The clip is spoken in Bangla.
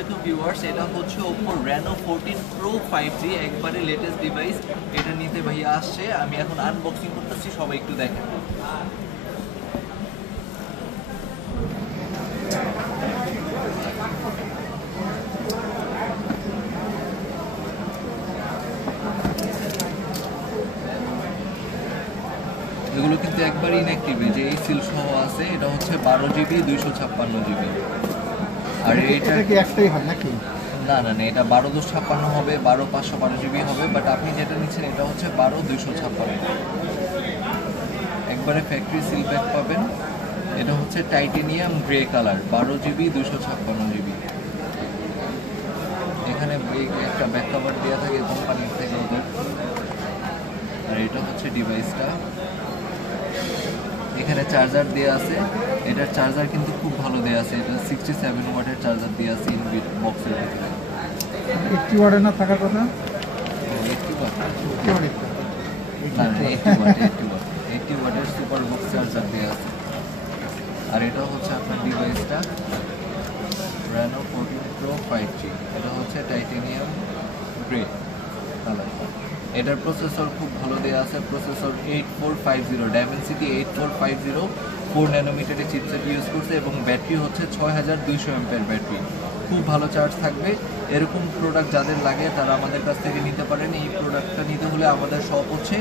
আলাইকুম ভিউয়ার্স, এটা হচ্ছে Oppo Reno 14 Pro 5G, একবারে লেটেস্ট ডিভাইস। এটা নিতে ভাইয়া আসছে, আমি এখন আনবক্সিং করতেছি, সবাই একটু দেখেন। এগুলো কিন্তু একবার ইনঅ্যাক্টিভ, যে এই সিল সহ আছে। এটা হচ্ছে 12GB 256GB। আর এটা কি একটাই হয় নাকি? না না না, এটা 12/256 হবে, 12/512GB হবে, বাট আপনি যেটা নিচ্ছেন এটা হচ্ছে 12/256। একবারে ফ্যাক্টরি সিল ব্যাক পাবেন। এটা হচ্ছে titanium grey colour, 12GB 256GB। এখানে একটা ব্যাক কভার দেওয়া থাকে কোম্পানির থেকে ওদের। আর এটা হচ্ছে ডিভাইসটা, এখানে চার্জার দেওয়া আছে। এটার চার্জার কিন্তু খুব ভালো দেওয়া আছে, এটা 67 ওয়াটের চার্জার দেওয়া আছে ইনবিট বক্সের ভিতরে। 80 ওয়াটের না থাকার কথা? 80 ওয়াট? 80 ওয়াটের। না না, 80 ওয়াট, 80 ওয়াট, 80 ওয়াটের সুপার বক্স চার্জার দেওয়া আছে। আর এটা হচ্ছে আপনার ডিভাইসটা Reno 14 Pro 5G। এটা হচ্ছে টাইটেনিয়াম গ্রে কালার। এটার প্রসেসর খুব ভালো দেওয়া আছে, প্রসেসর 8450 Dimensity 8450, 4 ন্যানোমিটারের চিপসেট ইউজ করছে, এবং ব্যাটারি হচ্ছে 6200 mAh ব্যাটারি। খুব ভালো চার্জ থাকবে। এরকম প্রোডাক্ট যাদের লাগে তারা আমাদের কাছ থেকে নিতে পারেন। এই প্রোডাক্টটা নিতে হলে আমাদের শপ হচ্ছে